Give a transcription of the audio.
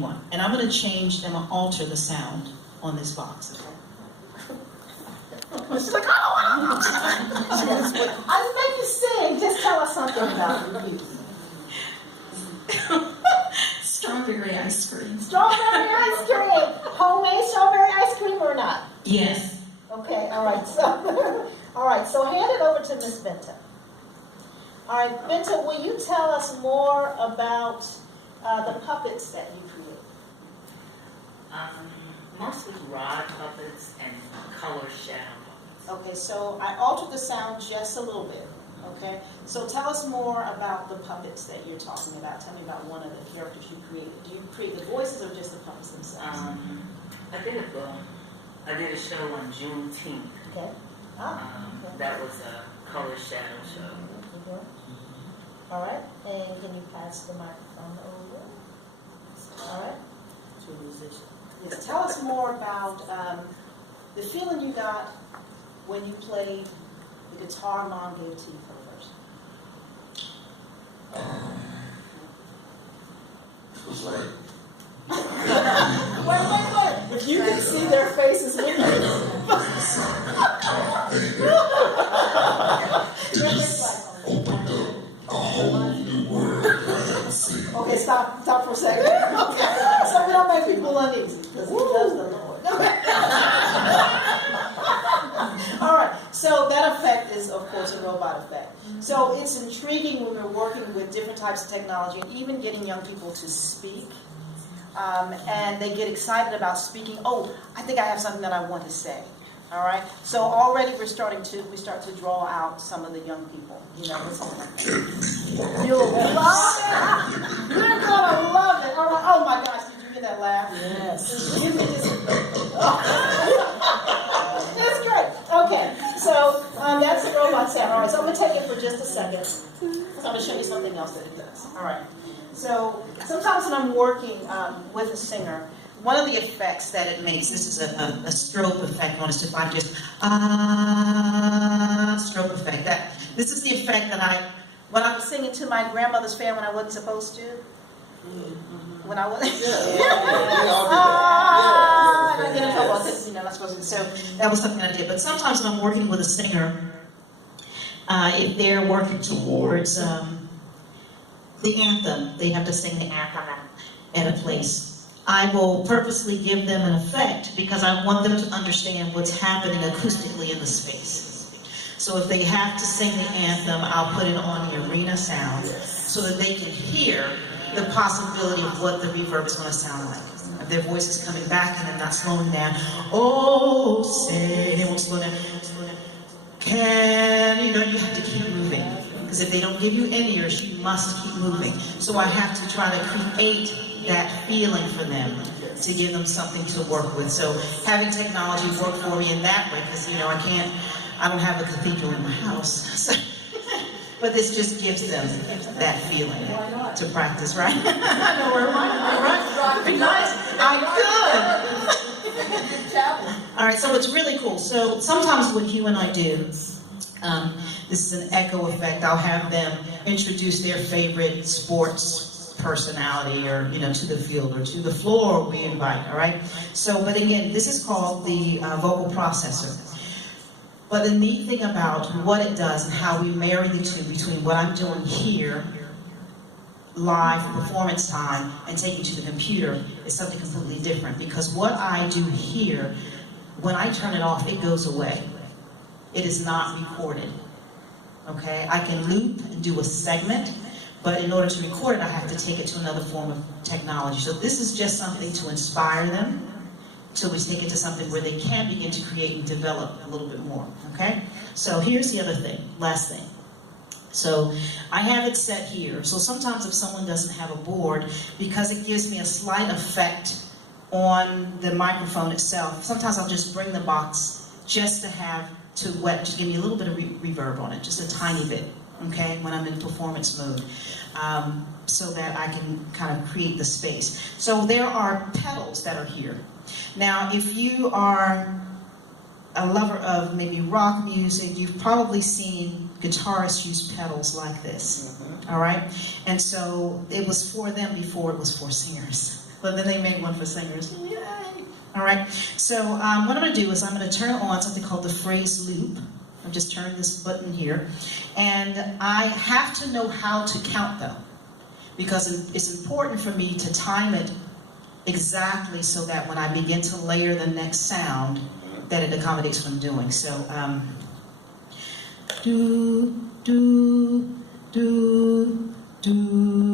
one. And I'm going to change, I'm going to alter the sound on this box. Okay? She's like, oh, I didn't make you sing. Just tell us something about it, please. Strawberry ice cream. Strawberry ice cream. Homemade strawberry ice cream or not? Yes. Okay, all right. So, all right. So hand it over to Miss Benta. All right, Benta, will you tell us more about the puppets that you create? Mostly rod puppets and color shadow puppets. Okay, so I altered the sound just a little bit. Okay, so tell us more about the puppets that you're talking about. Tell me about one of the characters you created. Do you create the voices or just the puppets themselves? I did a show on Juneteenth. Okay. Okay. That was a color shadow show. All right, and can you pass the microphone over? All right. To a musician. Yes. Tell us more about the feeling you got when you played the guitar Mom gave to you for the first time. It was like... Wait. If you can see their faces, we can. It just opened up a whole new world I hadn't seen. Okay, stop for a second. Okay. So we don't make people uneasy, because he does the Lord. All right, so that effect is, of course, a robot effect. So it's intriguing when we're working with different types of technology and even getting young people to speak. And they get excited about speaking. Oh, I think I have something that I want to say. All right. So already we start to draw out some of the young people. You know, you'll love it. You're gonna love it. All right. Oh my gosh, did you hear that laugh? Yes. You can just. That's great. Okay. So that's the robot sound. All right. So I'm gonna take it for just a second. So I'm gonna show you something else that it does. All right. So sometimes when I'm working with a singer, one of the effects that it makes, this is a strobe effect, notice if I just, strobe effect. This is the effect that when I was singing to my grandmother's fan when I wasn't supposed to. When I wasn't, I get in trouble because, not supposed to. So that was something I did. But sometimes when I'm working with a singer, if they're working towards the anthem, they have to sing the anthem at a place. I will purposely give them an effect because I want them to understand what's happening acoustically in the space. So if they have to sing the anthem, I'll put it on the arena sound so that they can hear the possibility of what the reverb is going to sound like. If their voice is coming back and then not slowing down, oh, say, they won't slow down. You have to keep moving. Because if they don't give you in ears, you must keep moving. So I have to try to create that feeling for them to give them something to work with. So having technology work for me in that way, because I don't have a cathedral in my house. So, but this just gives them that feeling to practice, right? I know where mine, right? Be nice. I could. All right, so it's really cool. So sometimes what Hugh and I do, this is an echo effect. I'll have them introduce their favorite sports personality or, to the field or to the floor we invite, all right? So, but again, this is called the vocal processor. But the neat thing about what it does and how we marry the two between what I'm doing here, live performance time, and taking to the computer is something completely different. Because what I do here, when I turn it off, it goes away. It is not recorded, okay? I can loop and do a segment, but in order to record it, I have to take it to another form of technology. So this is just something to inspire them, till we take it to something where they can begin to create and develop a little bit more, okay? So here's the other thing, last thing. So I have it set here. So sometimes if someone doesn't have a board, because it gives me a slight effect on the microphone itself, sometimes I'll just bring the box just to just give me a little bit of reverb on it, just a tiny bit, okay, when I'm in performance mode, so that I can kind of create the space. So there are pedals that are here. Now, if you are a lover of maybe rock music, you've probably seen guitarists use pedals like this, all right? And so it was for them before it was for singers, But then they made one for singers. Yay! All right. So what I'm going to do is I'm going to turn on something called the phrase loop. I'm just turning this button here, and I have to know how to count them because it's important for me to time it exactly so that when I begin to layer the next sound, that it accommodates what I'm doing. So do do do do